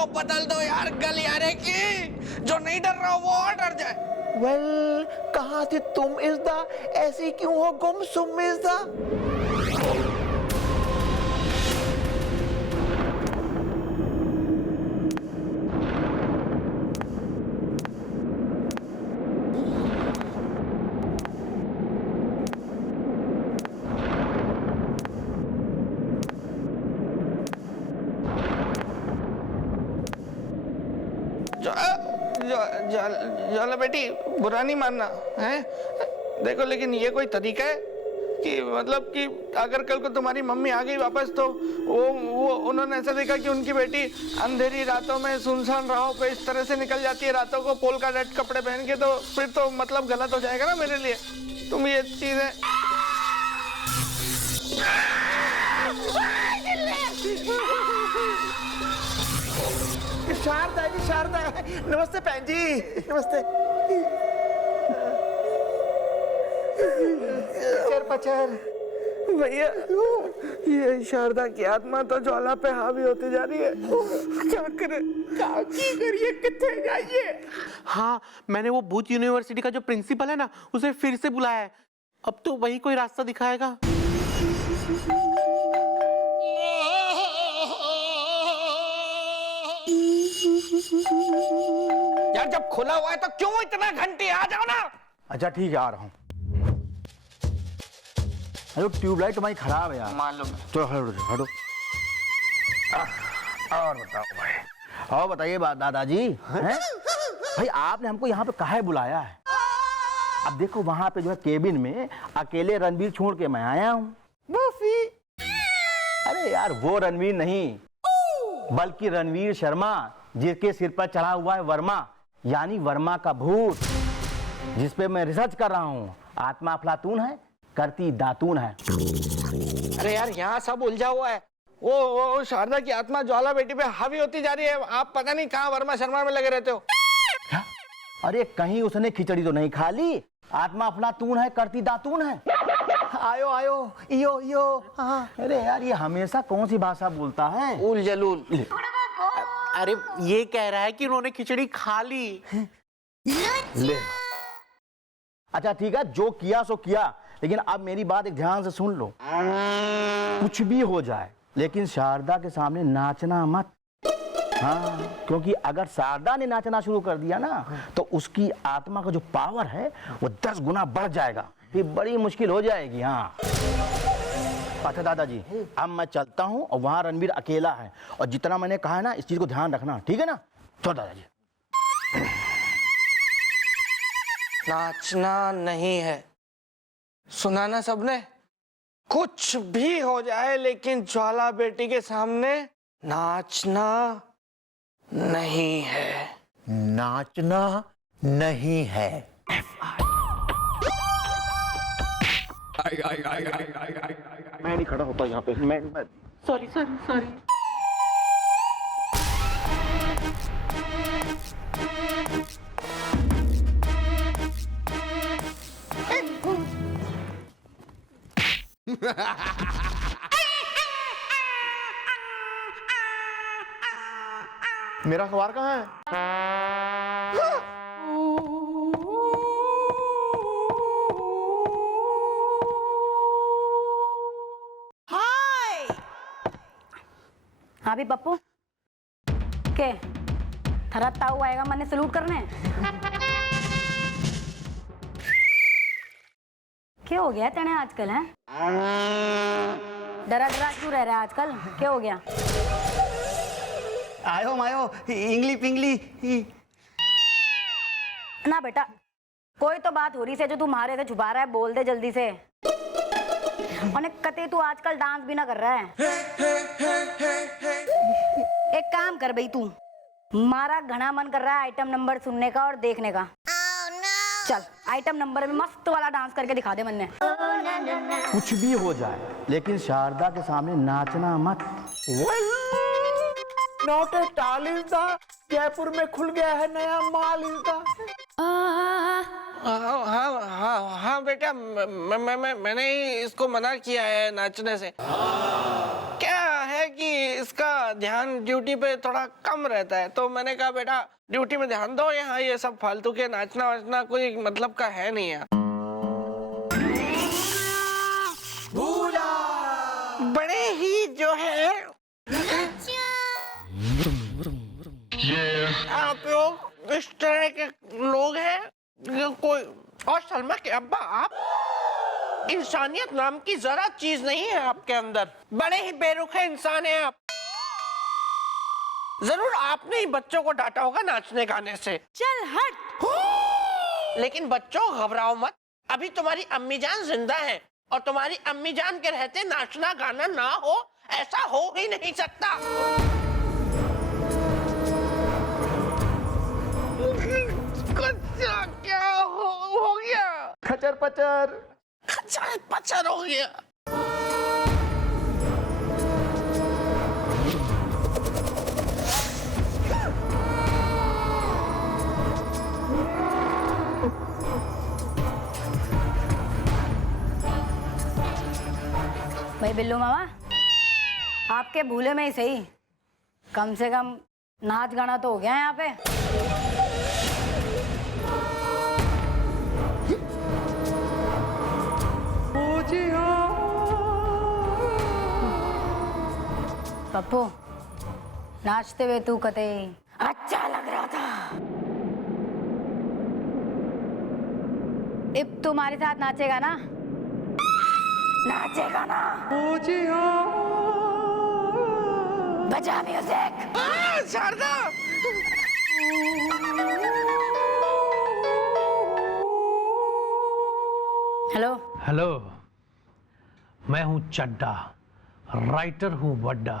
तो बदल दो यार गलियारे की, जो नहीं डर रहा वो और डर जाए। वेल, कहाँ थे तुम इज़्दा? ऐसे क्यों हो गुमसुम इज़्दा? जाला बेटी, बुरा नहीं मानना है। देखो लेकिन ये कोई तरीका है कि मतलब कि अगर कल को तुम्हारी मम्मी आ गई वापस तो वो उन्होंने ऐसा देखा कि उनकी बेटी अंधेरी रातों में सुनसान राहों पे इस तरह से निकल जाती है रातों को पोलका डॉट कपड़े पहन के, तो फिर तो मतलब गलत हो जाएगा ना मेरे लिए। तुम ये चीजें शारदा जी, शारदा, नमस्ते बहन जी, नमस्ते। चर पचर भैया, ये शारदा की आत्मा तो ज्वाला पे हावी होती जा रही है, क्या करे? की करिए, कितने जाइए? हाँ, मैंने वो भूत यूनिवर्सिटी का जो प्रिंसिपल है ना, उसे फिर से बुलाया है। अब तो वही कोई रास्ता दिखाएगा। यार जब खुला हुआ है तो क्यों इतना घंटे, आ जाओ ना। अच्छा ठीक है, आ रहा हूँ। अरे ट्यूबलाइट तुम्हारी खराब है यार। मालूम है। चलो हटो हटो। और बताओ भाई। और बताइए बात दादाजी, हैं? भाई आपने हमको यहाँ पे काहे बुलाया है? अब देखो वहाँ पे जो है केबिन में अकेले रणवीर छोड़ के मैं आया हूँ। अरे यार वो रणवीर नहीं, बल्कि रणवीर शर्मा, जिसके सिर पर चढ़ा हुआ है वर्मा, यानी वर्मा का भूत, जिस पे मैं रिसर्च कर रहा हूँ। आत्मा अफलातून है, करती दातून है। अरे यार यहाँ सब उलझा हुआ है। वो शारदा की आत्मा ज्वाला बेटी पे हावी होती जा रही है। आप पता नहीं कहाँ वर्मा शर्मा में लगे रहते हो। क्या? अरे कहीं उसने खिचड़ी तो नहीं खा ली? आत्मा अफलातून है, करती दातून है। आयो आयो, इयो इयो। हाँ। अरे यार ये हमेशा कौन सी भाषा बोलता है? उल जलूल। अरे ये कह रहा है कि उन्होंने खिचड़ी खा ली। ले। अच्छा ठीक है, जो किया सो किया, लेकिन अब मेरी बात एक ध्यान से सुन लो। कुछ भी हो जाए, लेकिन शारदा के सामने नाचना मत। हाँ, क्योंकि अगर शारदा ने नाचना शुरू कर दिया ना, तो उसकी आत्मा का जो पावर है वो 10 गुना बढ़ जाएगा। फिर बड़ी मुश्किल हो जाएगी। हाँ। अच्छा दादाजी, अब मैं चलता हूँ और वहाँ रणवीर अकेला है, और जितना मैंने कहा है ना, इस चीज को ध्यान रखना, ठीक है ना? चलो दादाजी। नाचना नहीं है, सुना ना सबने? कुछ भी हो जाए लेकिन ज्वाला बेटी के सामने नाचना नहीं है। नाचना नहीं है। मैं नहीं खड़ा होता यहाँ पे। मैं सॉरी सॉरी सॉरी। मेरा अखबार कहाँ है? हाँ भी पप्पू के थरा ताऊ आएगा मन्ने सलूट करने। क्या हो गया तेने आजकल? है डरा डरा क्यों रह रहा है आजकल? क्या हो गया? आयो मायो, इंगली पिंगली। ना बेटा, कोई तो बात हो रही से जो तू मारे से छुपा रहा है, बोल दे जल्दी से। और कते तू आजकल डांस भी ना कर रहा है। एक काम कर भाई, तू मारा घना मन कर रहा है आइटम नंबर सुनने का और देखने का। चल आइटम नंबर में मस्त वाला डांस करके दिखा दे मन्ने। कुछ भी हो जाए, लेकिन शारदा के सामने नाचना मत। नॉट ए टाल इज़्दा, जयपुर में खुल गया है नया माल इज़्दा। हाँ बेटा, मैंने ही इसको मना किया है नाचने से। क्या है कि इसका ध्यान ड्यूटी पे थोड़ा कम रहता है, तो मैंने कहा बेटा ड्यूटी में ध्यान दो, यहाँ ये सब फालतू के नाचना वाचना कोई मतलब का है नहीं है। बड़े ही जो है आप लोग इस तरह के लोग हैं, कोई और सलमा के अब्बा आप इंसानियत नाम की जरा चीज नहीं है आपके अंदर, बड़े ही बेरुखे इंसान हैं आप। जरूर आपने ही बच्चों को डांटा होगा नाचने गाने से। चल हट। लेकिन बच्चों घबराओ मत, अभी तुम्हारी अम्मी जान जिंदा है और तुम्हारी अम्मी जान के रहते नाचना गाना ना हो ऐसा हो ही नहीं सकता। क्या हो गया? खचर पचर। खचर पचर हो गया। भाई बिल्लू मामा, आपके भूले में ही सही, कम से कम नाच गाना तो हो गया यहाँ पे। पप्पू, नाचते हुए तू कतई अच्छा लग रहा था। अब तुम्हारे साथ नाचेगा ना? नाचेगा ना? बजा म्यूजिक। शारदा, हेलो। हेलो, मैं हूं चड्डा, राइटर हूं वड्डा,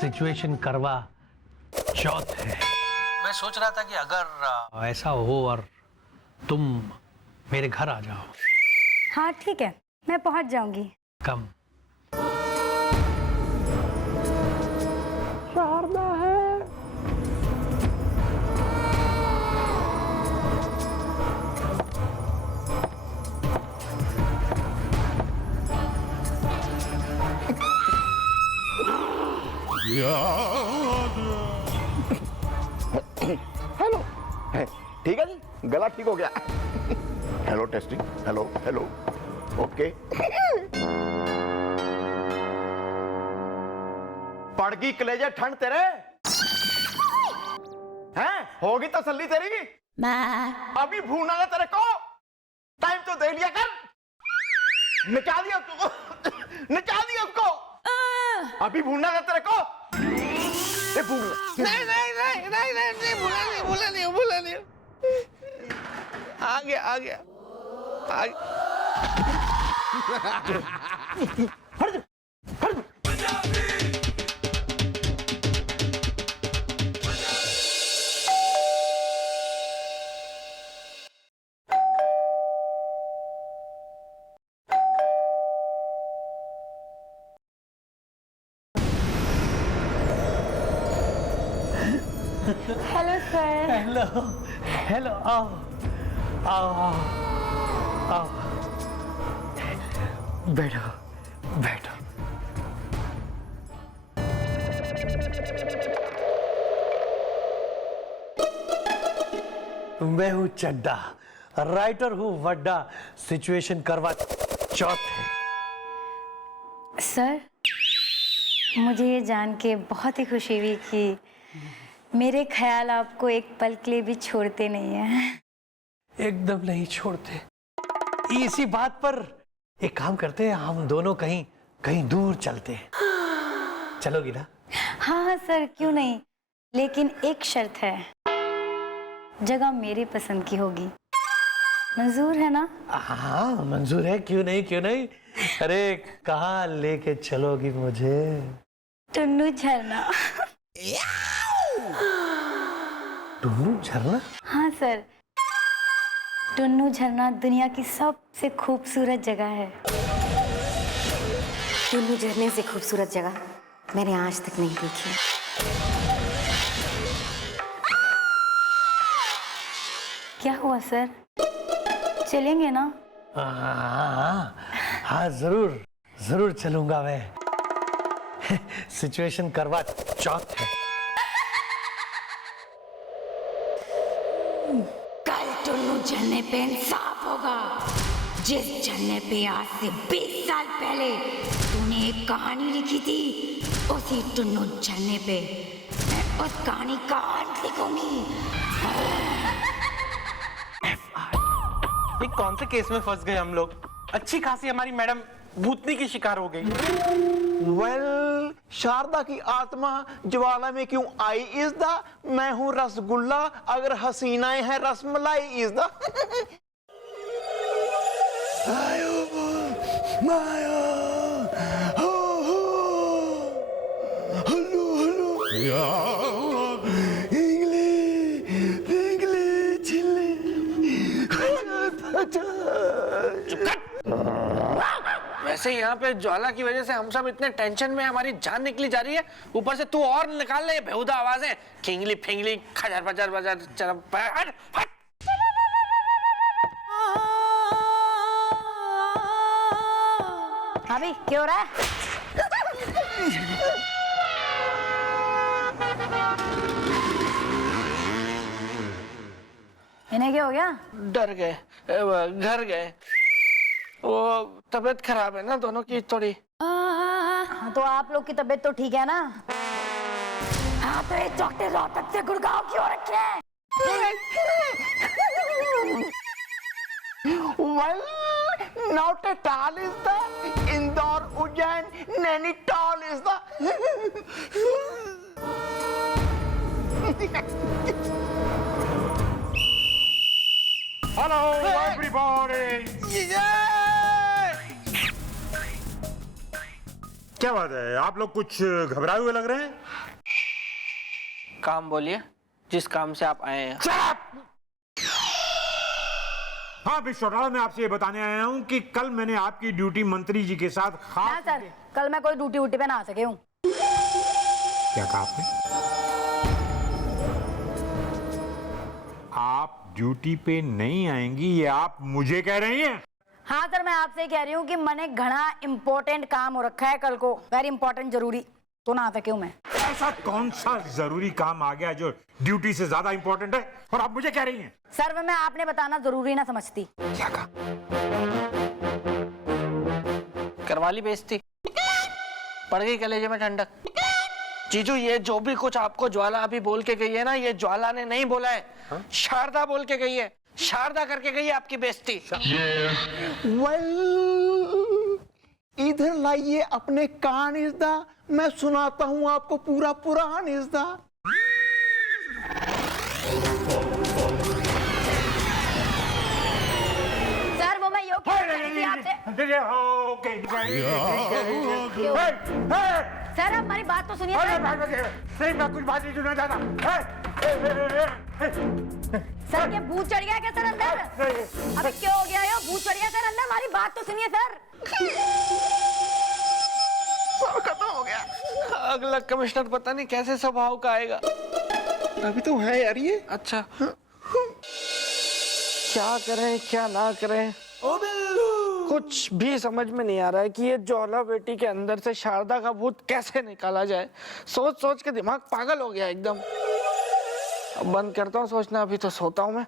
सिचुएशन करवा चौथ है। मैं सोच रहा था कि अगर ऐसा हो और तुम मेरे घर आ जाओ। हाँ ठीक है, मैं पहुंच जाऊंगी। कम। शारदा है। हेलो, ठीक है जी, गला ठीक हो गया। Hello testing, hello hello, okay. पड़ गई कलेजे ठंड तेरे हैं? होगी तसल्ली तेरी? अभी भूना है तेरे को, टाइम तो दे लिया कर। नचा दिया उसको, नचा दिया उसको। अभी भूना है तेरे को। ये भूल नहीं नहीं नहीं नहीं नहीं नहीं, भूला नहीं। आ गया आ गया। Hello sir. हेलो हेलो, आओ आओ आओ आओ, बैठो बैठो। मैं हूं चड्डा, राइटर हूं वड्डा, सिचुएशन करवा चौथ है। सर, मुझे ये जान के बहुत ही खुशी हुई कि मेरे ख्याल आपको एक पल के लिए भी छोड़ते नहीं हैं। एकदम नहीं छोड़ते। इसी बात पर एक काम करते हैं, हम दोनों कहीं कहीं दूर चलते हैं। चलोगी ना? हाँ हाँ सर, क्यों नहीं, लेकिन एक शर्त है, जगह मेरी पसंद की होगी। मंजूर है ना? हाँ मंजूर है, क्यों नहीं क्यों नहीं। अरे कहाँ लेके चलोगी मुझे? टुन्नू झरना। टुन्नू झरना? हाँ सर, टुन्नू झरना दुनिया की सबसे खूबसूरत जगह है। टुन्नू झरने से खूबसूरत जगह मैंने आज तक नहीं देखी। क्या हुआ सर, चलेंगे ना? हाँ जरूर जरूर चलूंगा मैं। सिचुएशन करवा चौथ है। कल टुन्नू झरने पे इंसाफ होगा। जिस झरने पे आज से 20 साल पहले तूने एक कहानी लिखी थी, उसी टुन्नू झरने पे मैं उस कहानी का अंत लिखूंगी। ये कौन से केस में फंस गए हम लोग? अच्छी खासी हमारी मैडम भूतनी की शिकार हो गई। वेल, शारदा की आत्मा ज्वाला में क्यों आई इज द, मैं हूँ रसगुल्ला, अगर हसीनाएं हैं रसमलाई इज द। माया, हो, हेलो हेलो, इंग्लिश चिल्ले। वैसे यहाँ पे ज्वाला की वजह से हम सब इतने टेंशन में, हमारी जान निकली जा रही है, ऊपर से तू और निकाल ले बेहुदा आवाजें, खिंगली फिंगली खजर पजर बजर चल हट हट। अभी क्या हो रहा है? इन्हें क्या हो गया? डर गए, घर गए, वो तबीयत खराब है ना दोनों की थोड़ी। हाँ, तो आप लोग की तबीयत तो ठीक है ना? हाँ, तो ये डॉक्टर रोहतक से गुड़गांव क्यों रखे हैं? Well, not at all is the Indore, Ujjain, Nainital is the. Hello, everybody. क्या बात है, आप लोग कुछ घबराए हुए लग रहे हैं? काम बोलिए, जिस काम से आप आए हैं। हाँ विश्वनाथ, मैं आपसे ये बताने आया हूँ कि कल मैंने आपकी ड्यूटी मंत्री जी के साथ ना सर, कल मैं कोई ड्यूटी वूटी पे ना आ सके हूँ। क्या कहा आपने? आप ड्यूटी पे नहीं आएंगी, ये आप मुझे कह रही हैं? हाँ सर, मैं आपसे कह रही हूँ कि मैंने घना इम्पोर्टेंट काम हो रखा है कल को, वेरी इम्पोर्टेंट, जरूरी, तो ना आ सके हूँ मैं। ऐसा कौन सा जरूरी काम आ गया जो ड्यूटी से ज्यादा इंपॉर्टेंट है और आप मुझे कह रही हैं? सर, मैं आपने बताना जरूरी ना समझती। क्या कहा? करवा ली बेइज्जती, पड़ गई कलेजे में ठंडक। जीजू, ये जो भी कुछ आपको ज्वाला अभी बोल के गई है ना, ये ज्वाला ने नहीं बोला है, शारदा बोल के गई है, शारदा करके गई है आपकी बेइज्जती। Well, इधर लाइए अपने कान इज द, मैं सुनाता हूँ आपको पूरा पुराण इज द। सर, वो मैं योग कह रही थी आपसे। सर, आप हमारी बात तो सुनिए सर। नहीं, मैं कुछ बात नहीं सुनना चाहता। सर, ये भूत चढ़ गया क्या सर अंदर? अबे क्या हो गया? ये भूत चढ़ गया सर अंदर, हमारी बात तो सुनिए सर। सब खत्म हो गया। अगला कमिश्नर पता नहीं कैसे स्वभाव का आएगा। अभी तो है यार ये। अच्छा, क्या करें क्या ना करें, कुछ भी समझ में नहीं आ रहा है कि ये ज्वाला बेटी के अंदर से शारदा का भूत कैसे निकाला जाए। सोच सोच के दिमाग पागल हो गया एकदम। अब बंद करता हूँ सोचना, अभी तो सोता हूँ मैं,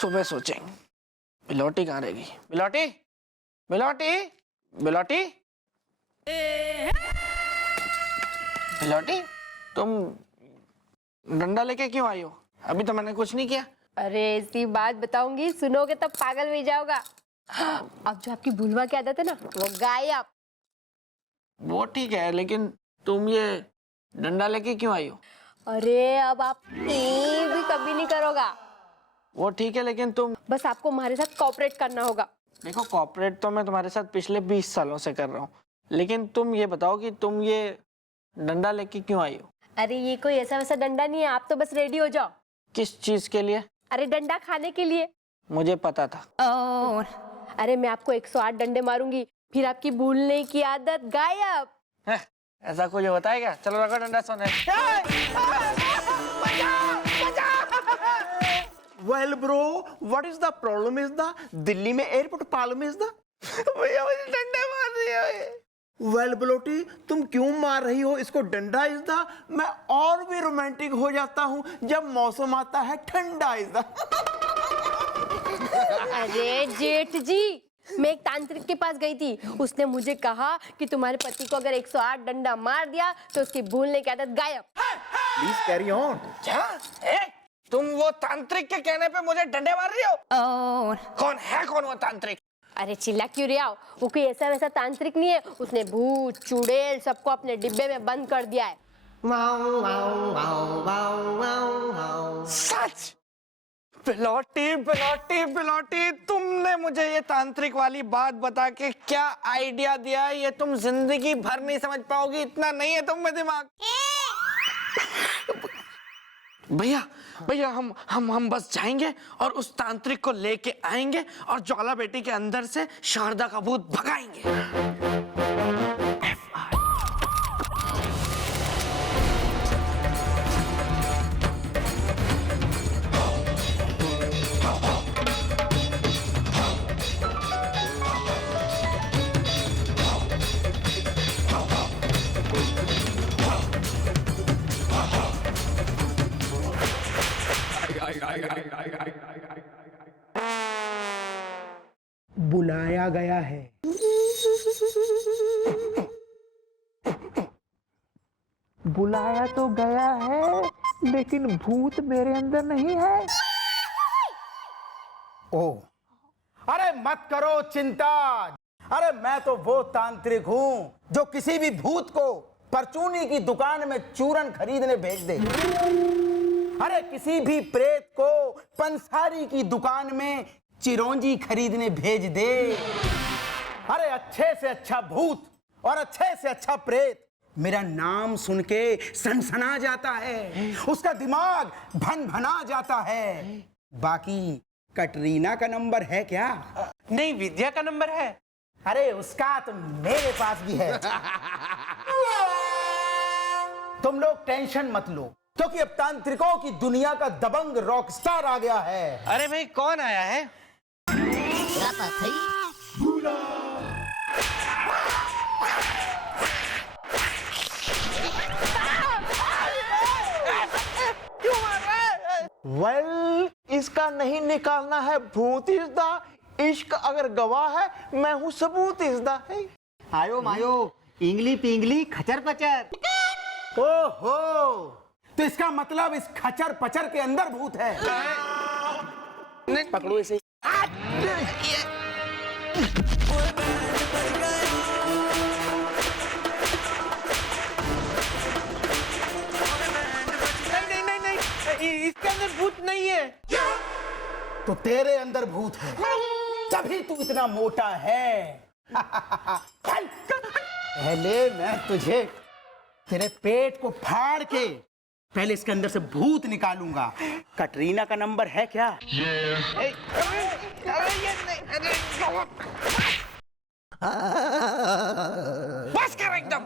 सुबह सोचेंगे। बिलोटी कहाँ रहेगी? बिलोटी, बिलोटी, बिलोटी, बिलोटी, तुम डंडा लेके क्यों आई हो? अभी तो मैंने कुछ नहीं किया। अरे ऐसी बात बताऊंगी, सुनोगे तब पागल हो जाओगा। अब जो आपकी भूलवा की आदत है ना, वो गायब। वो ठीक है, लेकिन तुम ये डंडा लेके क्यों आई हो? अरे अब आप ये भी कभी नहीं करोगा। वो ठीक है, लेकिन तुम, बस आपको हमारे साथ कोऑपरेट करना होगा। देखो कोऑपरेट तो मैं तुम्हारे साथ पिछले 20 सालों से कर रहा हूँ, लेकिन तुम ये बताओ कि तुम ये डंडा लेके क्यों आई हो? अरे ये कोई ऐसा वैसा डंडा नहीं है, आप तो बस रेडी हो जाओ। किस चीज के लिए? अरे डंडा खाने के लिए। मुझे पता था। अरे मैं आपको 108 डंडे मारूंगी, फिर आपकी भूलने की आदत गायब। ऐसा कुछ होता है क्या? चलो रखो डंडा सोने। Well bro, what is the problem is the, Delhi में एयरपोर्ट प्रॉब्लम इज द। भैया मुझे डंडे मार दिए। वेल बलोटी, तुम क्यों मार रही हो इसको डंडा इज़दा? मैं और भी रोमांटिक हो जाता हूँ जब मौसम आता है ठंडा इज़दा। अरे जेठ जी, मैं एक तांत्रिक के पास गई थी। उसने मुझे कहा कि तुम्हारे पति को अगर 108 डंडा मार दिया तो उसकी भूलने की आदत गायब। Please carry on. क्या? तुम वो तांत्रिक के कहने पे मुझे डंडे मार रही हो? कौन वो तांत्रिक? अरे चिल्ला क्यों रहे हो? वो कोई ऐसा वैसा तांत्रिक नहीं है। उसने भूत चुड़ैल सबको अपने डिब्बे में बंद कर दिया है। सच? बिलोटी, तुमने मुझे ये तांत्रिक वाली बात बता के क्या आइडिया दिया है, ये तुम जिंदगी भर नहीं समझ पाओगी। इतना नहीं है तुम में दिमाग। भैया हम बस जाएंगे और उस तांत्रिक को लेके आएंगे और ज्वाला बेटी के अंदर से शारदा का भूत भगाएंगे। बुलाया गया है। बुलाया तो गया है, लेकिन भूत मेरे अंदर नहीं है। ओ, अरे मत करो चिंता। अरे मैं तो वो तांत्रिक हूं जो किसी भी भूत को परचूनी की दुकान में चूरन खरीदने भेज दे। अरे किसी भी प्रेत को पंसारी की दुकान में चिरौंजी खरीदने भेज दे। अरे अच्छे से अच्छा भूत और अच्छे से अच्छा प्रेत मेरा नाम सुन के सनसना जाता है, उसका दिमाग भन-भना जाता है। बाकी कटरीना का नंबर है क्या? नहीं, विद्या का नंबर है। अरे उसका तो मेरे पास भी है। तुम लोग टेंशन मत लो, क्योंकि अब तांत्रिकों की दुनिया का दबंग रॉकस्टार आ गया है। अरे भाई, कौन आया है? वेल, इसका नहीं निकालना है भूत इज़दा। इश्क अगर गवाह है, मैं हूँ सबूत इज़दा। आयो मायो, इंगली पिंगली खचर पचर। ओहो, तो इसका मतलब इस खचर पचर के अंदर भूत है। पकड़ो इसे। नहीं, इसके अंदर भूत नहीं है। तो तेरे अंदर भूत है, तभी तू इतना मोटा है। पहले मैं तुझे तेरे पेट को फाड़ के पहले इसके अंदर से भूत निकालूंगा। कटरीना का नंबर है क्या? बस कर एकदम।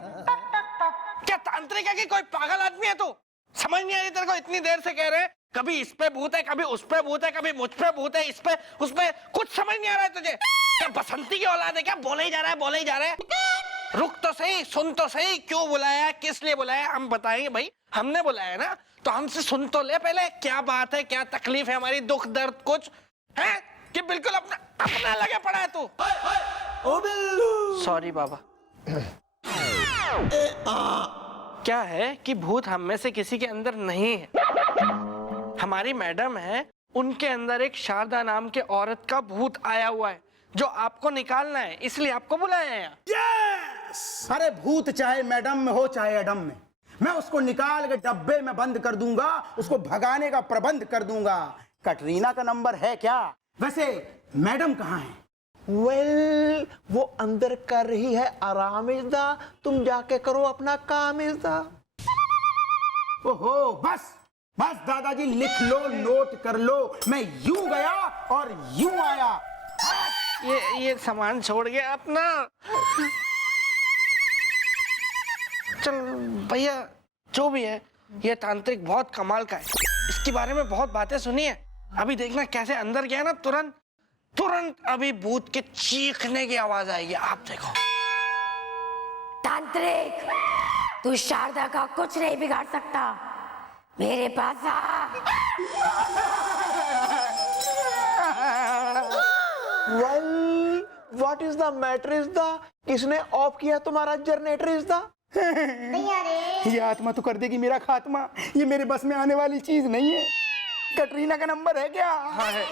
क्या तांत्रिक है कि कोई पागल आदमी है तू? समझ नहीं आ रही तेरे को? इतनी देर से कह रहे हैं, कभी इस पे भूत है, कभी उस पे भूत है, कभी मुझ पे भूत है, इस पे उस पे। कुछ समझ नहीं आ रहा है तुझे? क्या बसंती की औलाद है क्या? बोले ही जा रहा है। रुक तो सही, सुन तो सही, क्यों बुलाया, किस लिए बुलाया, हम बताएंगे भाई। हमने बुलाया ना, तो हमसे सुन तो ले पहले। क्या बात है, क्या तकलीफ है हमारी, दुख दर्द कुछ है कि बिल्कुल अपना लगे पड़ा है तू? सॉरी बाबा। क्या है कि भूत हम में से किसी के अंदर नहीं है। हमारी मैडम है, उनके अंदर एक शारदा नाम के औरत का भूत आया हुआ है जो आपको निकालना है, इसलिए आपको बुलाया है यहाँ। yes! अरे भूत चाहे मैडम में हो चाहे एडम में, मैं उसको निकाल के डब्बे में बंद कर दूंगा, उसको भगाने का प्रबंध कर दूंगा। कटरीना का नंबर है क्या? वैसे मैडम कहाँ है? वेल, वो अंदर कर रही है आराम इज़दा। तुम जाके करो अपना काम इज़दा। ओहो, बस दादाजी, लिख लो, नोट कर लो। मैं यूं गया और यूं आया। ये सामान छोड़ गया अपना। चल भैया, जो भी है, ये तांत्रिक बहुत कमाल का है। इसके बारे में बहुत बातें सुनी है। अभी देखना कैसे अंदर गया ना, तुरंत अभी भूत के चीखने की आवाज आएगी, आप देखो। तांत्रिक, तू शारदा का कुछ नहीं बिगाड़ सकता। मेरे पास आ। Well what is the matter is the, किसने ऑफ किया तुम्हारा जनरेटर इज द? ये आत्मा तो कर देगी मेरा खात्मा, ये मेरे बस में आने वाली चीज नहीं है। कटरीना का नंबर है क्या? हाँ है।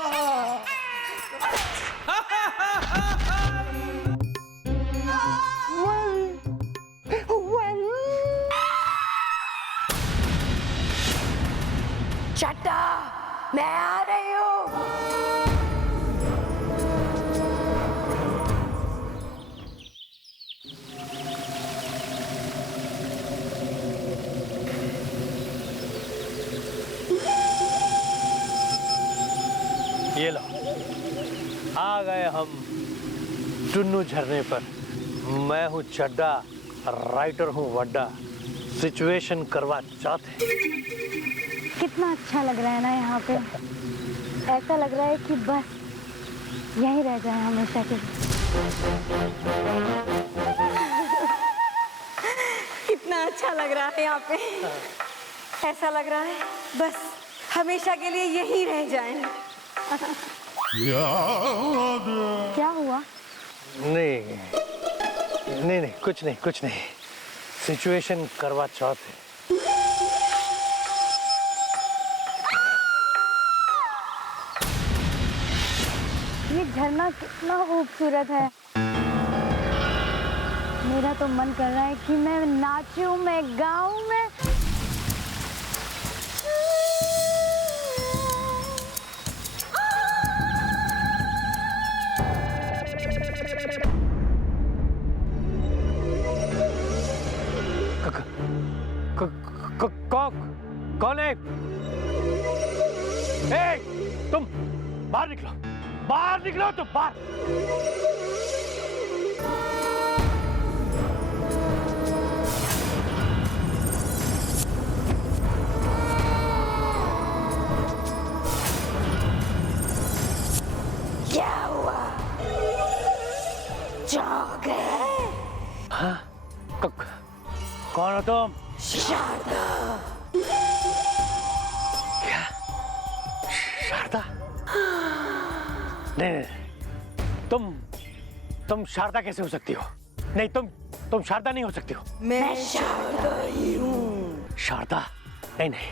चट्टा, मैं आ रही हूँ। ये लो, आ गए हम टुन्नू झरने पर। मैं हूँ चड्डा, राइटर हूँ वड्डा, सिचुएशन करवा चाहते। कितना अच्छा लग रहा है ना यहाँ पे। ऐसा लग रहा है कि बस यहीं रह जाए हमेशा के लिए। कितना अच्छा लग रहा है यहाँ पे। ऐसा लग रहा है बस हमेशा के लिए यहीं रह जाएं। क्या हुआ? नहीं नहीं नहीं, कुछ नहीं कुछ नहीं, सिचुएशन करवा चाहते। ये झरना कितना खूबसूरत है। मेरा तो मन कर रहा है कि मैं नाचूं, मैं गाऊं, मैं कौन है? ए, तुम बाहर निकलो, बाहर निकलो, तुम बाहर। क्या हुआ? जाग गए? हाँ? कौन हो तुम? शारदा। क्या? शारदा? नहीं, नहीं, तुम शारदा कैसे हो सकती हो? नहीं, तुम शारदा नहीं हो सकती हो। मैं शारदा ही हूँ। शारदा? नहीं नहीं,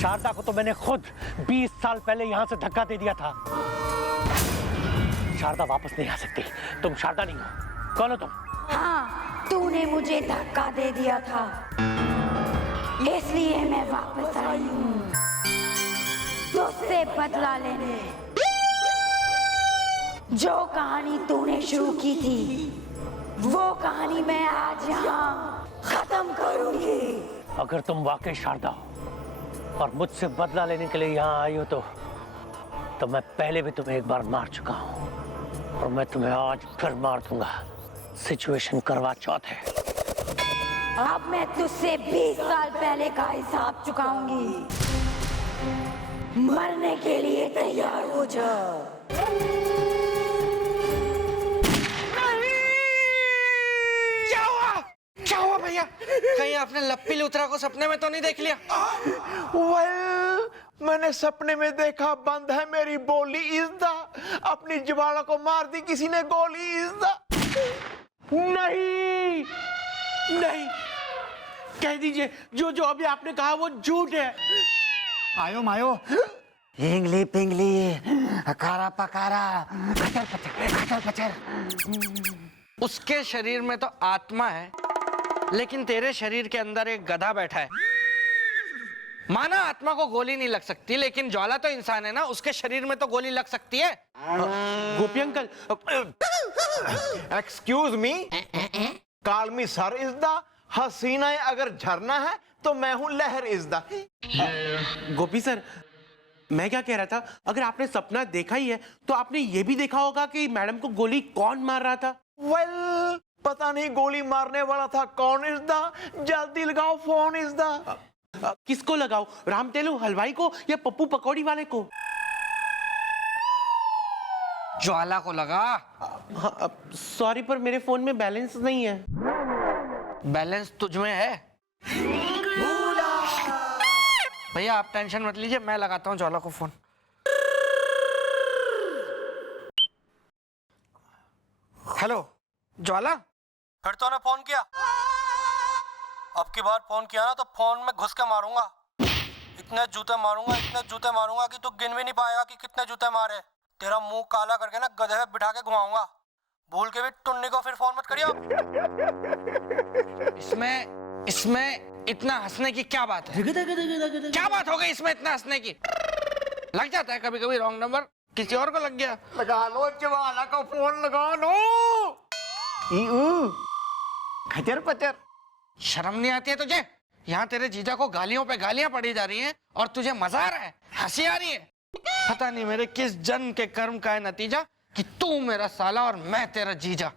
शारदा को तो मैंने खुद 20 साल पहले यहाँ से धक्का दे दिया था। शारदा वापस नहीं आ सकती। तुम शारदा नहीं हो। कौन हो तुम? हाँ, तूने मुझे धक्का दे दिया था, इसलिए मैं वापस आई हूँ तुझसे बदला लेने। जो कहानी तूने शुरू की थी, वो कहानी मैं आज यहाँ खत्म करूंगी। अगर तुम वाकई शारदा हो और मुझसे बदला लेने के लिए यहाँ आई हो तो मैं पहले भी तुम्हें एक बार मार चुका हूँ और मैं तुम्हें आज फिर मार दूंगा। सिचुएशन करवा चौथ है। अब मैं तुझसे 20 साल पहले का हिसाब चुकाऊंगी। मरने के लिए तैयार हो जा। क्या हुआ भैया? कहीं आपने लप्पी लुथरा को सपने में तो नहीं देख लिया? वेल, मैंने सपने में देखा बंद है मेरी बोली इज द, अपनी जुबान को मार दी किसी ने गोली इज द। नहीं नहीं, कह दीजिए जो जो अभी आपने कहा वो झूठ है। आयो मायो, हिंगली पिंगली कारा पकारा खचर खचर खचर खचर। उसके शरीर में तो आत्मा है, लेकिन तेरे शरीर के अंदर एक गधा बैठा है। माना आत्मा को गोली नहीं लग सकती, लेकिन ज्वाला तो इंसान है ना, उसके शरीर में तो गोली लग सकती है। Gopi uncle, excuse me, call me sir is the. हसीना अगर झरना है तो मैं हूं लहर इज द। गोपी सर, मैं क्या कह रहा था, अगर आपने सपना देखा ही है तो आपने ये भी देखा होगा कि मैडम को गोली कौन मार रहा था। वेल, पता नहीं गोली मारने वाला था कौन इज द। जल्दी लगाओ फोन इज द। किसको लगाओ, रामतेलू हलवाई को या पप्पू पकौड़ी वाले को? ज्वाला को लगा। हाँ, सॉरी पर मेरे फोन में बैलेंस नहीं है। बैलेंस तुझ में है। भैया आप टेंशन मत लीजिए, मैं लगाता हूँ ज्वाला को फोन। हेलो ज्वाला। फिर तो ने फोन किया। अब की बार फोन किया ना तो फोन में घुस के मारूंगा। इतने जूते मारूंगा कि तू गिन भी नहीं पाएगा कि कितने जूते मारे। तेरा मुंह काला करके ना गधे पे बिठा के घुमाऊंगा। भूल के भी टुन्नी को फिर फोन मत करियो। इसमें इतना हंसने की क्या बात है? क्या बात हो गई इसमें इतना हंसने की? लग जाता है कभी कभी रॉन्ग नंबर, किसी और को लग गया। लगा लो ज्वाला को फोन, लगा लो। खचर पचर। शर्म नहीं आती है तुझे? यहाँ तेरे जीजा को गालियों पे गालियां पड़ी जा रही हैं और तुझे मजा आ रहा है, हंसी आ रही है। पता नहीं मेरे किस जन्म के कर्म का है नतीजा कि तू मेरा साला और मैं तेरा जीजा।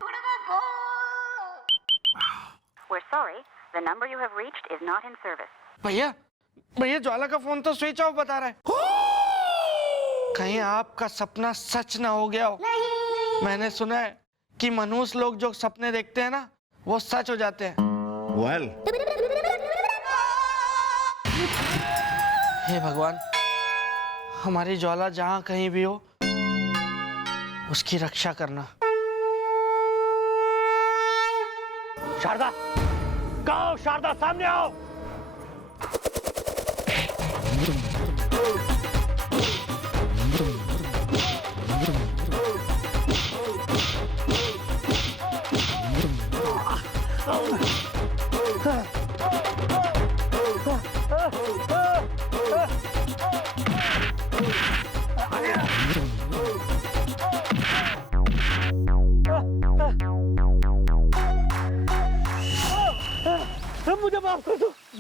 We're sorry, the number you have reached is not in service. भैया ज्वाला का फोन तो स्विच ऑफ बता रहा है। कहीं आपका सपना सच ना हो गया हो? मैंने सुना है कि मनुष्य लोग जो सपने देखते हैं ना वो सच हो जाते हैं। हे भगवान, हमारी ज्वाला जहां कहीं भी हो उसकी रक्षा करना। शारदा, कहो शारदा, सामने आओ।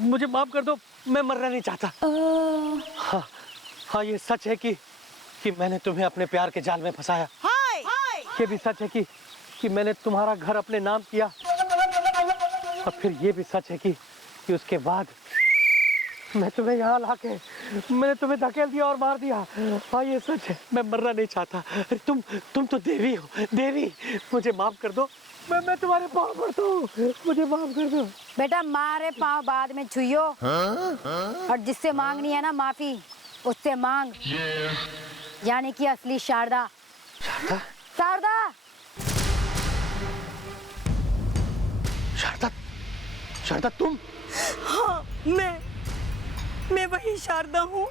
मुझे माफ कर दो, मैं मरना नहीं चाहता। हाँ ये सच है कि मैंने तुम्हें अपने प्यार के जाल में फंसाया। ये भी सच है कि मैंने तुम्हारा घर अपने नाम किया। और फिर ये भी सच है कि उसके बाद मैं तुम्हें यहाँ लाके मैंने तुम्हें धकेल दिया और मार दिया। हाँ ये सच है, मैं मरना नहीं चाहता। अरे तुम तो देवी हो, देवी। मुझे माफ कर दो, मैं तुम्हारे पाँव पड़ता हूँ, मुझे माफ कर दो। बेटा मारे पाँव बाद में छुइयो। और जिससे मांगनी है ना माफी, उससे मांग। यानी कि असली शारदा। शारदा शारदा, शारदा तुम? हाँ मैं वही शारदा हूँ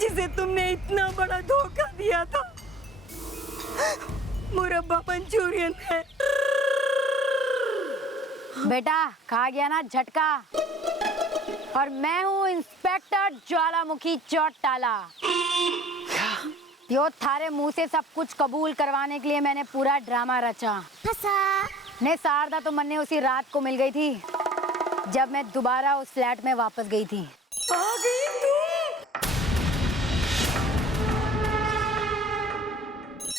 जिसे तुमने इतना बड़ा धोखा दिया था। मुरब्बा मंचूरियन है। बेटा खा गया ना झटका। और मैं हूँ इंस्पेक्टर ज्वालामुखी चौटाला। यो थारे मुंह से सब कुछ कबूल करवाने के लिए मैंने पूरा ड्रामा रचा। ने शारदा तो मन्ने उसी रात को मिल गई थी जब मैं दोबारा उस फ्लैट में वापस गई थी। आ गई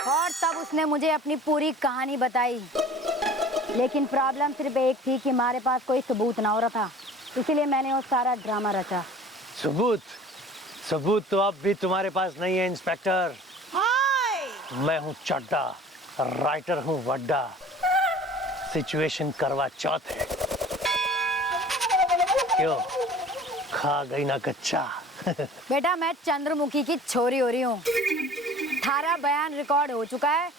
और तब उसने मुझे अपनी पूरी कहानी बताई। लेकिन प्रॉब्लम सिर्फ एक थी कि हमारे पास कोई सबूत ना हो रहा था, इसीलिए मैंने वो सारा ड्रामा रचा। सबूत तो अब भी तुम्हारे पास नहीं है इंस्पेक्टर। मैं हूँ चड्डा, राइटर हूँ वड्डा। सिचुएशन करवा चौथ है। क्यों खा गई ना कच्चा? बेटा मैं चंद्रमुखी की छोरी हो रही हूँ। थारा बयान रिकॉर्ड हो चुका है।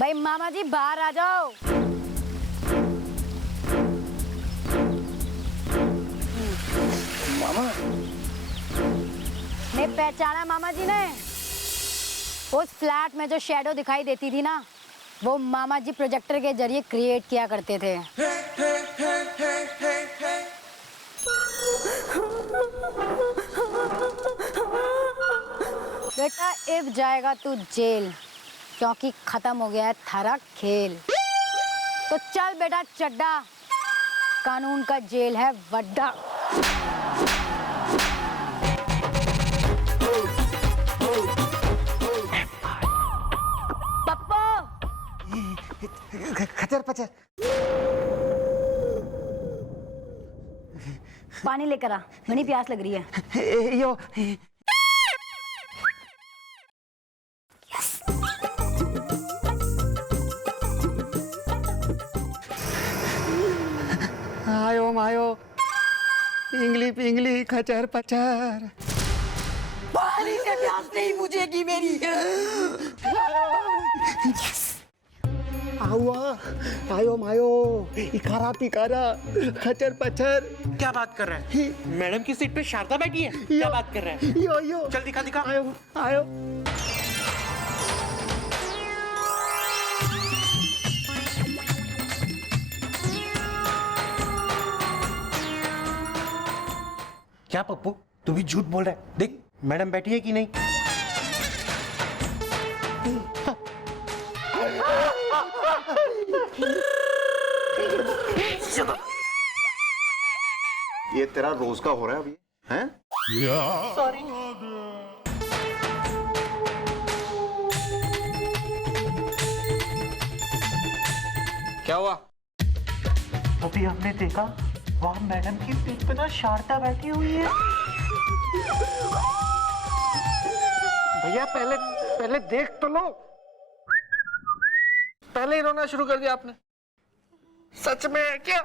भाई मामा जी बाहर आ जाओ। मामा ने पहचाना मामा जी ने? उस फ्लैट में जो शैडो दिखाई देती थी ना, वो मामा जी प्रोजेक्टर के जरिए क्रिएट किया करते थे। बेटा अब जाएगा तू जेल, क्योंकि खत्म हो गया है थारा खेल। तो चल बेटा चड्डा, कानून का जेल है वड्डा। खचर पचर। पानी लेकर आ, बड़ी प्यास लग रही है। यो yes. मायो इंगली पिंगली खचर पचर। पानी से प्यास नहीं बुझेगी मेरी। आयो मायो इकारा पिकारा खचर पचर। क्या बात कर रहा है? मैडम की सीट पे शारदा बैठी है? क्या बात कर रहा है? यो यो चल दिखा दिखा। आयो आयो। क्या पप्पू, तू भी झूठ बोल रहा है? देख मैडम बैठी है कि नहीं? ये तेरा रोज का हो रहा है अभी, हैं? सॉरी। क्या हुआ? अभी हमने देखा वहाँ मैडम की सीट पे ना शारदा बैठी हुई है। भैया पहले देख तो लो। पहले ही रोना शुरू कर दिया आपने। सच में है क्या?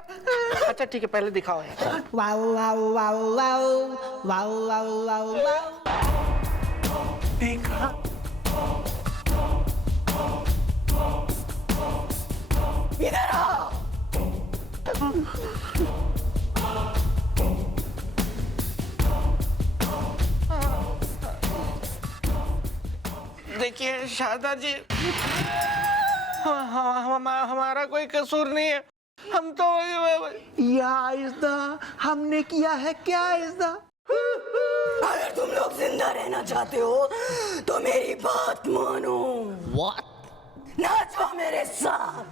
अच्छा ठीक है, पहले दिखाओ यार। Wow wow wow wow wow wow wow wow. देखा? इधर आओ। देखिए शारदा जी, हमारा कोई कसूर नहीं है। हम तो या इज़्दा हमने किया है क्या इज़्दा? अगर तुम लोग जिंदा रहना चाहते हो तो मेरी बात मानो। What? नाचो मेरे साथ।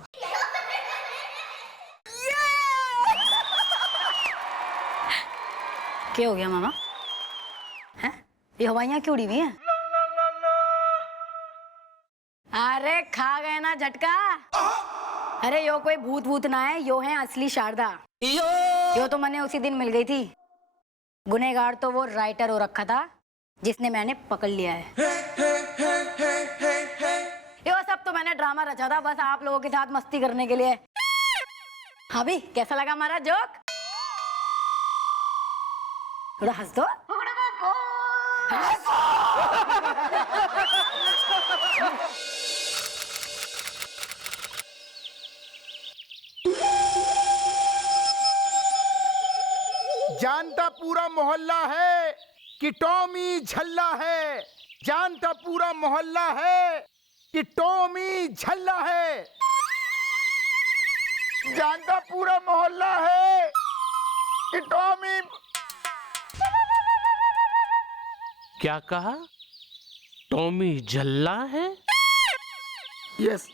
क्या हो गया मामा? हैं? ये हवाइयाँ क्यों उड़ी हुई हैं? अरे खा गए ना झटका। अरे यो कोई भूत भूत ना है, यो है असली शारदा। यो तो मैंने उसी दिन मिल गई थी। गुनहगार तो वो राइटर हो रखा था जिसने मैंने पकड़ लिया है। यो सब तो मैंने ड्रामा रचा था बस आप लोगों के साथ मस्ती करने के लिए। हाँ भी कैसा लगा हमारा जोक? थोड़ा हंस दो। जानता पूरा मोहल्ला है कि टॉमी झल्ला है। जानता पूरा मोहल्ला है कि टॉमी झल्ला है। जानता पूरा मोहल्ला है कि टॉमी। क्या कहा? टॉमी झल्ला है? यस।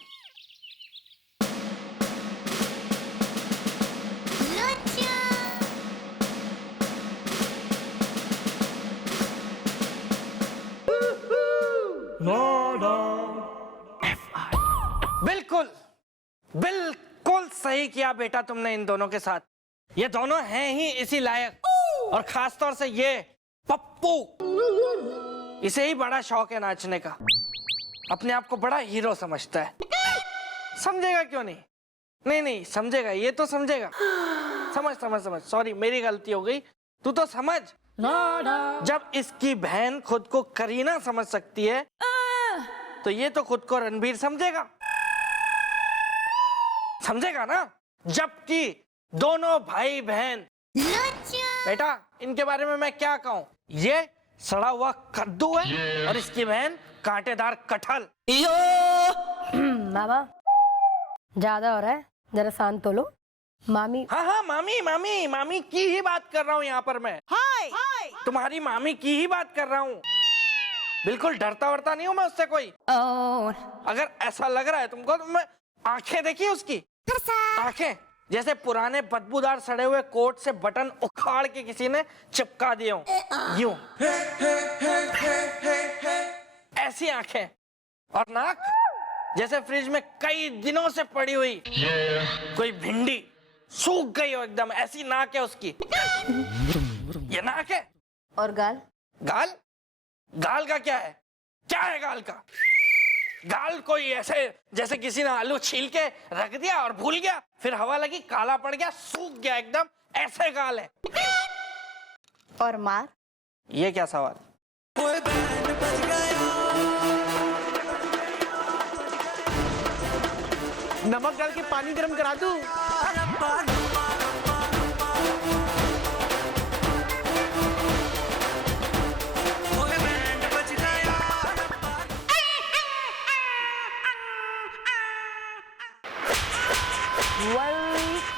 बिल्कुल बिल्कुल सही किया बेटा तुमने इन दोनों के साथ। ये दोनों हैं ही इसी लायक। और खास तौर से ये पप्पू, इसे ही बड़ा शौक है नाचने का। अपने आप को बड़ा हीरो समझता है। समझेगा क्यों नहीं? नहीं समझेगा, ये तो समझेगा। समझ सॉरी मेरी गलती हो गई। तू तो समझ। जब इसकी बहन खुद को करीना समझ सकती है तो ये तो खुद को रणबीर समझेगा ना। जबकि दोनों भाई बहन, बेटा इनके बारे में मैं क्या कहूँ, ये सड़ा हुआ कद्दू है और इसकी बहन कांटेदार कटहल। बाबा ज्यादा हो रहा है, जरा शांत हो लो। मामी। हाँ मामी की ही बात कर रहा हूँ यहाँ पर मैं। हाय तुम्हारी मामी की ही बात कर रहा हूँ। बिल्कुल डरता वरता नहीं हूँ मैं उससे कोई। अगर ऐसा लग रहा है तुमको तो मैं आंखें देखी उसकी आंखें जैसे पुराने बदबूदार सड़े हुए कोट से बटन उखाड़ के किसी ने चिपका दिए हों, यूं ऐसी आंखें। और नाक जैसे फ्रिज में कई दिनों से पड़ी हुई कोई भिंडी सूख गई हो एकदम, ऐसी नाक है उसकी। ये नाक है। और गाल? गाल का क्या है? क्या है गाल का? गाल कोई ऐसे जैसे किसी ने आलू छील के रख दिया और भूल गया, फिर हवा लगी काला पड़ गया, सूख गया एकदम, ऐसे गाल है। और मार? ये क्या सवाल? नमक डाल के पानी गर्म करा दूं?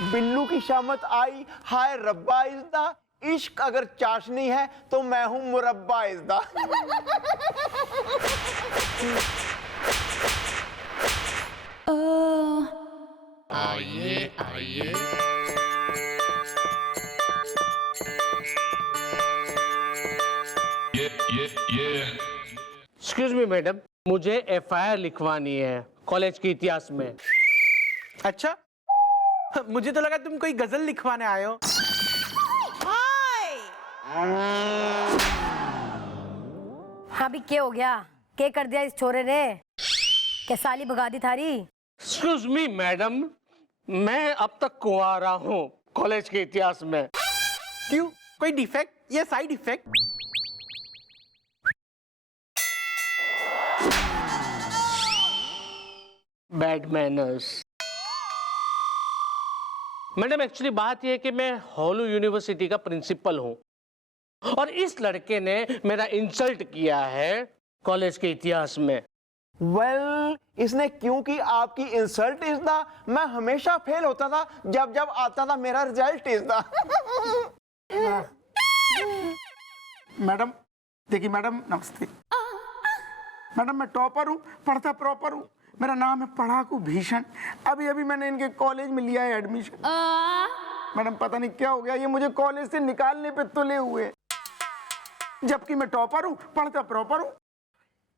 बिल्लू की शामत आई, हाय रब्बा इज़्दा, इश्क अगर चाशनी है तो मैं हूं मुरब्बा इज़्दा। आइए आइए एक्सक्यूज मी मैडम, मुझे एफआईआर लिखवानी है कॉलेज के इतिहास में। अच्छा, मुझे तो लगा तुम कोई गजल लिखवाने आए हो। हाँ भी क्या हो गया? क्या कर दिया इस छोरे ने? क्या साली भगा दी थारी? एक्सक्यूज मी मैडम, मैं अब तक कुंवारा हूँ कॉलेज के इतिहास में। क्यों, कोई डिफेक्ट या side effect? Bad manners. Madam actually बात यह है कि मैं होलू यूनिवर्सिटी का प्रिंसिपल हूँ और इस लड़के ने मेरा इंसल्ट किया है कॉलेज के इतिहास में। वेल, इसने क्यों की आपकी इंसल्ट इज़्दा? मैं हमेशा फेल होता था जब जब आता था मेरा रिजल्ट इज़्दा। मैडम देखिए, मैडम नमस्ते। मैडम मैं टॉपर हूँ, पढ़ता प्रॉपर हूँ, मेरा नाम है पढ़ाकू भीषण। अभी अभी मैंने इनके कॉलेज में लिया है एडमिशन। मैडम पता नहीं क्या हो गया, ये मुझे कॉलेज से निकालने पे तुले हुए, जबकि मैं टॉपर हूँ, पढ़ता प्रॉपर हूँ।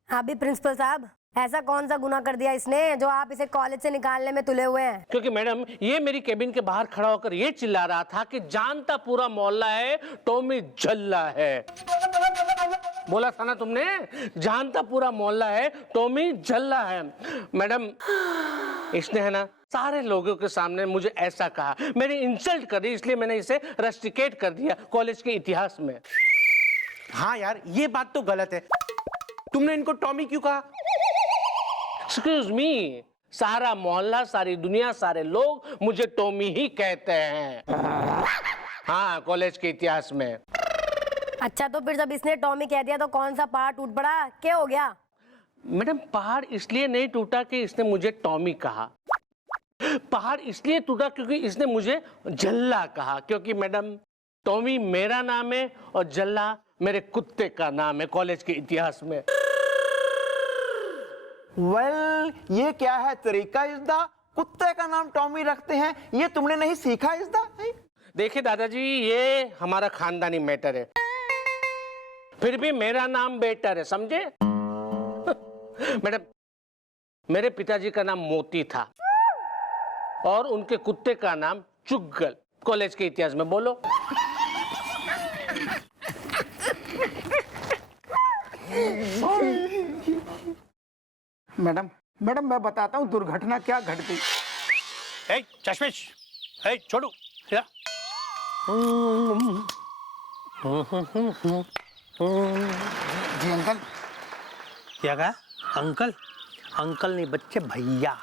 हाँ भी प्रिंसिपल साहब, ऐसा कौन सा गुनाह कर दिया इसने जो आप इसे कॉलेज से निकालने में तुले हुए हैं? क्योंकि मैडम ये मेरी केबिन के बाहर खड़ा होकर ये चिल्ला रहा था कि जानता पूरा मोहल्ला है टॉमी झल्ला है। बोला था ना तुमने, जानता पूरा मोहल्ला है टॉमी झल्ला है। मैडम इसने है ना सारे लोगों के सामने मुझे ऐसा कहा, मेरी इंसल्ट कर दी, इसलिए मैंने इसे रस्टिकेट कर दिया कॉलेज के इतिहास में। हाँ यार, ये बात तो गलत है। तुमने इनको टॉमी क्यों कहा? एक्सक्यूज मी, सारा मोहल्ला, सारी दुनिया, सारे लोग मुझे टॉमी ही कहते हैं। हाँ, कॉलेज के इतिहास में। अच्छा, तो फिर जब इसने टॉमी कह दिया तो कौन सा पहाड़ टूट पड़ा? क्या हो गया? मैडम पहाड़ इसलिए नहीं टूटा कि इसने मुझे टॉमी कहा, पहाड़ इसलिए टूटा क्योंकि इसने मुझे जल्ला कहा। क्योंकि मैडम टॉमी मेरा नाम है और जल्ला मेरे कुत्ते का नाम है कॉलेज के इतिहास में। वेल, ये क्या है तरीका इज़्दा? कुत्ते का नाम टॉमी रखते हैं, ये तुमने नहीं सीखा इज़्दा? देखिए दादाजी, ये हमारा खानदानी मैटर है, फिर भी मेरा नाम बेटर है, समझे? मैडम मेरे पिताजी का नाम मोती था और उनके कुत्ते का नाम चुग्गल। कॉलेज के इतिहास में बोलो। मैडम मैं बताता हूँ दुर्घटना क्या घट गई। चश्मिश, छोड़ू जी अंकल। क्या कहा? अंकल? अंकल नहीं बच्चे, भैया।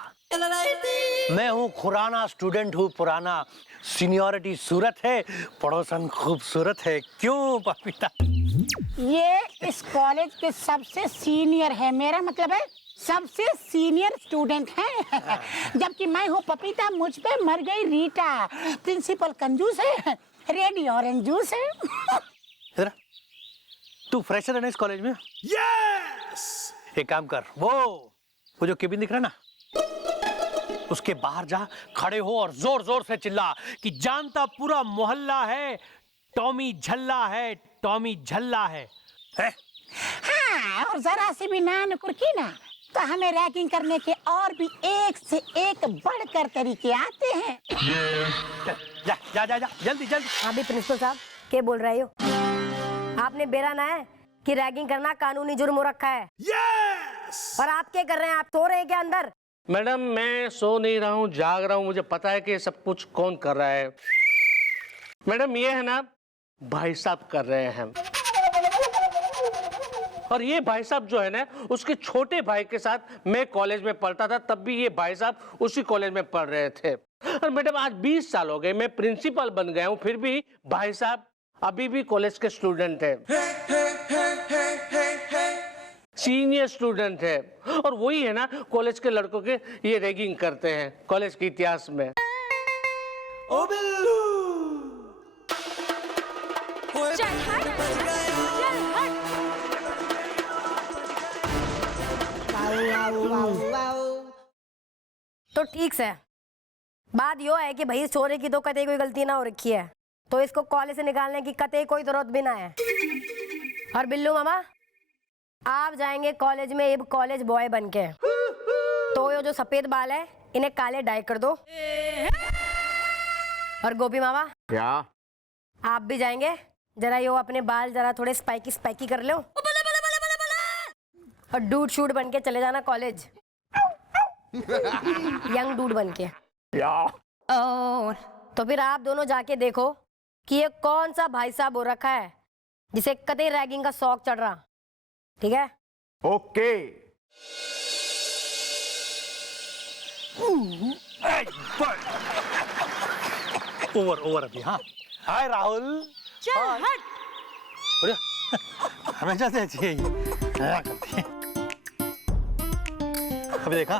मैं हूँ खुराना, स्टूडेंट हूँ पुराना, सीनियरिटी सूरत है, पड़ोसन खूबसूरत है। क्यों पपीता? ये इस कॉलेज के सबसे सीनियर है, मेरा मतलब है सबसे सीनियर स्टूडेंट है। जबकि मैं हूँ पपीता, मुझ पे मर गई रीटा। प्रिंसिपल कंजूस है, रेडी ऑरेंज जूस है। इधर तू फ्रेशर है ना इस कॉलेज में? यस। एक काम कर, वो जो केबिन दिख रहा है ना, उसके बाहर जा, खड़े हो और जोर जोर से चिल्ला कि जानता पूरा मोहल्ला है टॉमी झल्ला है, टॉमी झल्ला है। हाँ, और जरा सी भी ना नुकुर की ना तो हमें रैगिंग करने के और भी एक से एक बढ़कर तरीके आते हैं। जा जा जा जा, जल्दी जल्दी। हाँ भी प्रिंसिपल साहब, क्या बोल रहे हो? आपने बेरा ना है कि रैगिंग करना कानूनी जुर्म हो रखा है। और आप क्या कर रहे हैं? आप सो रहे हैं क्या अंदर? मैडम मैं सो नहीं रहा हूँ, जाग रहा हूँ। मुझे पता है कि ये सब कुछ कौन कर रहा है। मैडम ये है ना, भाई साहब कर रहे हैं। और ये भाई साहब जो है ना, उसके छोटे भाई के साथ मैं कॉलेज में पढ़ता था, तब भी ये भाई साहब उसी कॉलेज में पढ़ रहे थे। और मैडम आज 20 साल हो गए, मैं प्रिंसिपल बन गया हूँ, फिर भी भाई साहब अभी भी कॉलेज के स्टूडेंट हैं, सीनियर स्टूडेंट है। और वही है ना, कॉलेज के लड़कों के ये रैगिंग करते हैं कॉलेज के इतिहास में। ओ बिल्लू चल हट, चल हट। तो ठीक है, बात यो है कि भाई छोरे की तो कतई कोई गलती ना हो रखी है, तो इसको कॉलेज से निकालने की कतई कोई जरूरत भी ना है। और बिल्लू मामा, आप जाएंगे कॉलेज में एक कॉलेज बॉय बनके, तो ये जो सफेद बाल है इन्हें काले डाई कर दो। और गोपी मामा, क्या आप भी जाएंगे, जरा यो अपने बाल जरा थोड़े स्पाइकी स्पाइकी कर लो और डूड शूट बन के चले जाना कॉलेज, यंग डूड बन के। तो फिर आप दोनों जाके देखो कि ये कौन सा भाई साहब हो रखा है जिसे कतई रैगिंग का शौक चढ़ रहा। ठीक है? ओके। ओवर ओवर अभी। हाँ हाय राहुल। चल हट। हमेशा से अच्छी है ये करती है। अभी देखा,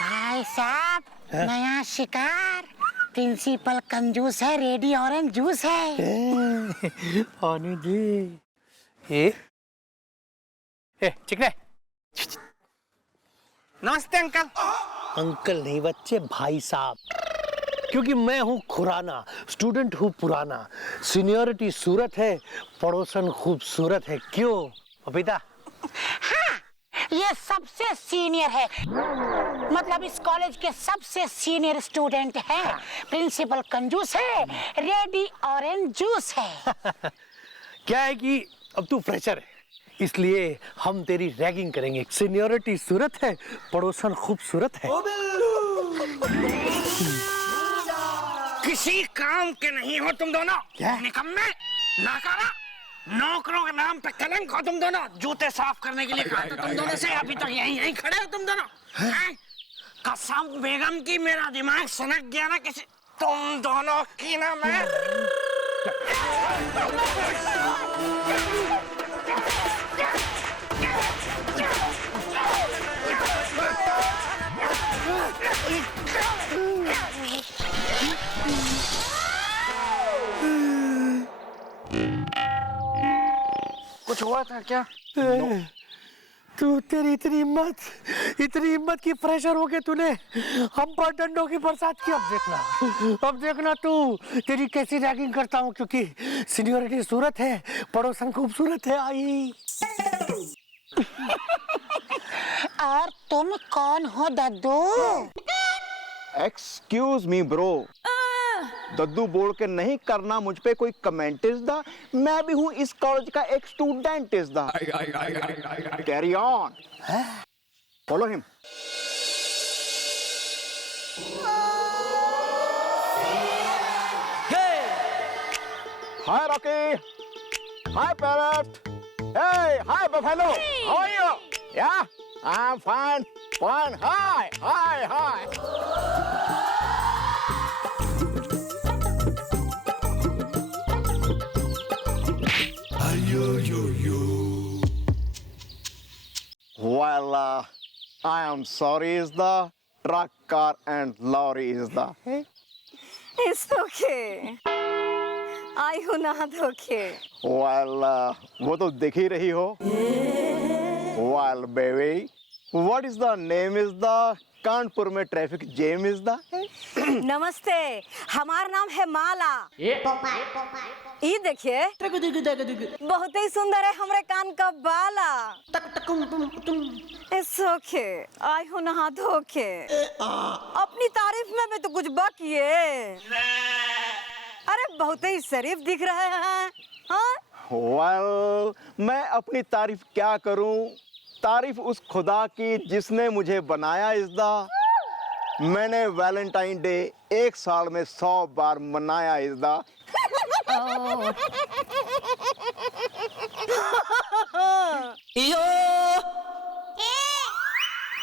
भाई साहब नया शिकार, प्रिंसिपल कंजूस है, रेडी ऑरेंज जूस है। आने दे। चिकने। नमस्ते अंकल। अंकल नहीं बच्चे, भाई साहब, क्योंकि मैं हूँ खुराना, स्टूडेंट हूँ पुराना, सीनियरिटी सूरत है, पड़ोसन खूबसूरत है। क्यों बबीता? हाँ, ये सबसे सीनियर है, मतलब इस कॉलेज के सबसे सीनियर स्टूडेंट है। प्रिंसिपल कंजूस है, रेडी ऑरेंज जूस है। क्या है कि अब तू फ्रेशर है, इसलिए हम तेरी रैगिंग करेंगे। सीनियरिटी सूरत है, पड़ोसन खूबसूरत है। किसी काम के नहीं हो तुम दोनों। क्या? निकम्मे, नाकारा, नौकरों के नाम पे कलंक हो तुम दोनों। जूते साफ करने के लिए कहा था तुम दोनों से, अभी तक यहीं खड़े हो तुम दोनों। कसम बेगम की मेरा दिमाग सनक गया ना किसी तुम दोनों की ना मैं। कुछ हुआ था क्या? तू तेरी इतनी हिम्मत की प्रेशर हो गए तूने हम पर डंडों की बरसात की। अब देखना तू तेरी कैसी रैगिंग करता हूँ, क्योंकि सीनियरिटी सूरत है, पड़ोसन खूबसूरत है। आई और तुम कौन हो दद्दू? एक्सक्यूज मी ब्रो, दद्दू बोल के नहीं करना मुझ पे कोई कमेंट इज दा। मैं भी हूँ इस कॉलेज का एक student is the. Carry on, follow him. Hi Rocky, hi parrot, hey, hi buffalo, how are you? Yeah, I'm fine, fine. Hi. Well, I am sorry is the truck, car and lorry is the. It's okay. I हूँ ना धोखे। Well, वो तो देख ही रही हो। Well, baby, what is the name is the Kanpur में traffic jam is the. नमस्ते, हमारा नाम है माला। ये देखिए बहुत ही सुंदर है हमारे कान का बाला। It's okay, आई हूँ नहा धोके। अपनी तारीफ में भी तो कुछ बाकी है। अरे बहुत ही शरीफ दिख रहे हैं। हाँ? वेल, मैं अपनी तारीफ क्या करूं? तारीफ उस खुदा की जिसने मुझे बनाया इज़दा। मैंने वैलेंटाइन डे 1 साल में 100 बार मनाया इज़दा।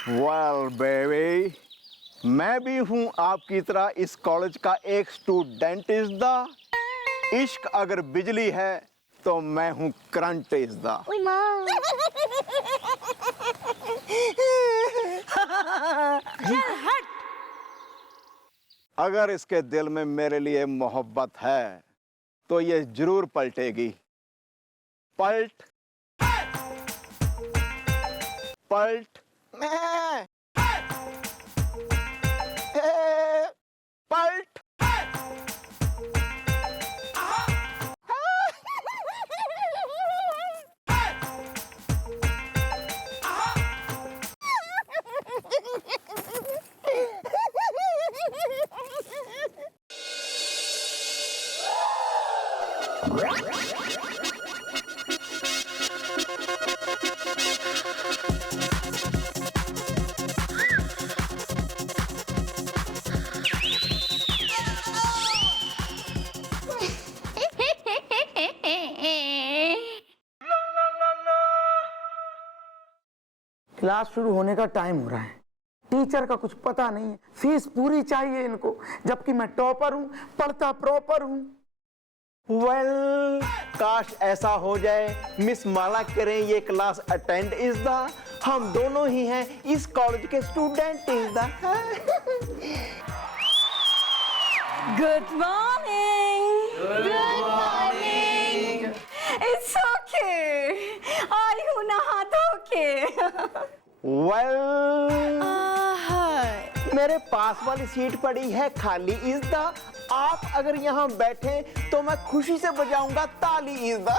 वेल बेबी, मैं भी हूँ आपकी तरह इस कॉलेज का एक स्टूडेंट इज़दा। इश्क अगर बिजली है तो मैं हूँ करंट इज़दा। अगर इसके दिल में मेरे लिए मोहब्बत है तो ये जरूर पलटेगी। पलट पलट पलट। क्लास शुरू होने का टाइम हो रहा है। टीचर का कुछ पता नहीं है, फीस पूरी चाहिए इनको, जबकि मैं टॉपर हूँ, पढ़ता प्रॉपर हूँ। वेल, काश ऐसा हो जाए मिस माला करें ये क्लास अटेंड इज़दा। हम दोनों ही हैं इस कॉलेज के student is the. Good morning. Good morning. It's okay, आई हूँ नहा धो के। वेल, मेरे पास वाली सीट पड़ी है खाली इज़दा। आप अगर यहाँ बैठे तो मैं खुशी से बजाऊंगा ताली इज़दा।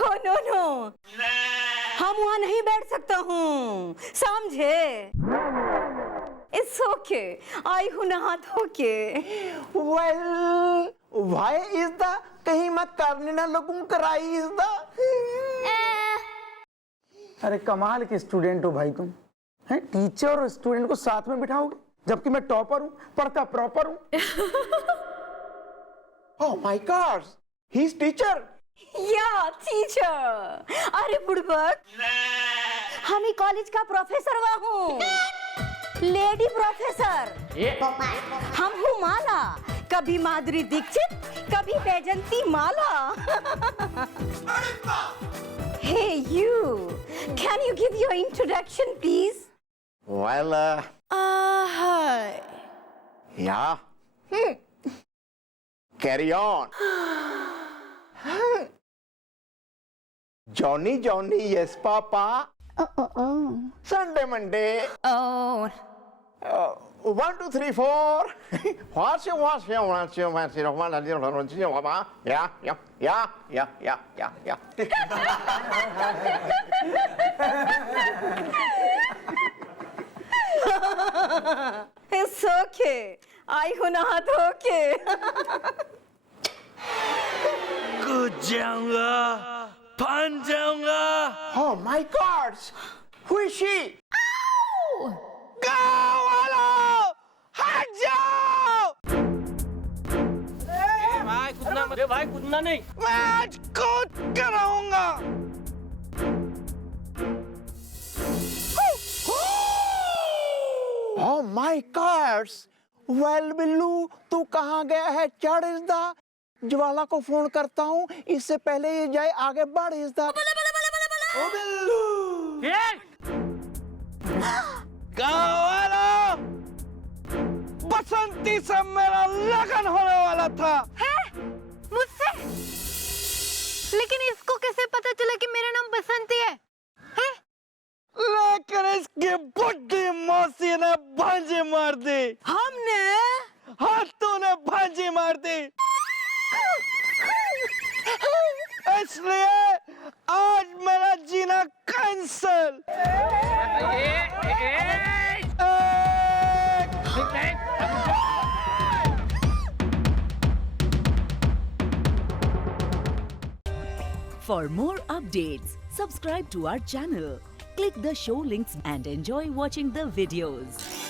हो नो नो, हम वहाँ नहीं बैठ सकता हूँ, समझे? इट्स ओके, आई हूँ नहा धो के। Well, why is the? कहीं मैं करने ना लगूं कराई इज़दा। अरे कमाल के स्टूडेंट हो भाई तुम, हैं? टीचर और स्टूडेंट को साथ में बिठाओगे, जबकि मैं टॉपर हूँ, पढ़ता प्रॉपर हूँ। Oh my God, he's teacher. या टीचर। अरे बुड़बक, हम ही कॉलेज का प्रोफेसर हुआ हूँ, लेडी प्रोफेसर। हम हूँ माला, कभी माधुरी दीक्षित, कभी बैजंती माला। Hey you, can you give your introduction please? Well, hi. yeah. Carry on. Johnny, Johnny, yes, Papa. Sunday, Monday. Oh. 1, 2, 3, 4. Yeah. It's okay. आई हूँ नहा धो के। कूद जाऊंगा, फान जाऊंगा। Oh my God! Who is she? गाँव वालों, हट जाओ! भाई कूदना मत, भाई कूदना नहीं। मैं आज कूद कर रहूंगा। Oh my God! Well, Billu, तू कहाँ गया है? चढ़ इज़दा। ज्वाला को फोन करता हूँ, इससे पहले ये जाए आगे बढ़ इज़दा। ओ बिल्लू! गाँव वालों, बसंती से मेरा लगन होने वाला था। है? मुझसे? लेकिन इसको कैसे पता चला कि मेरा नाम बसंती है? हैं? लेकिन इसकी बुड्ढी मौसी ने भांजी मार दी। हमने? हाँ, तूने भांजी मार दी। इसलिए आज मेरा जीना cancel. 1, For more updates, subscribe to our channel, click the show links and enjoy watching the videos.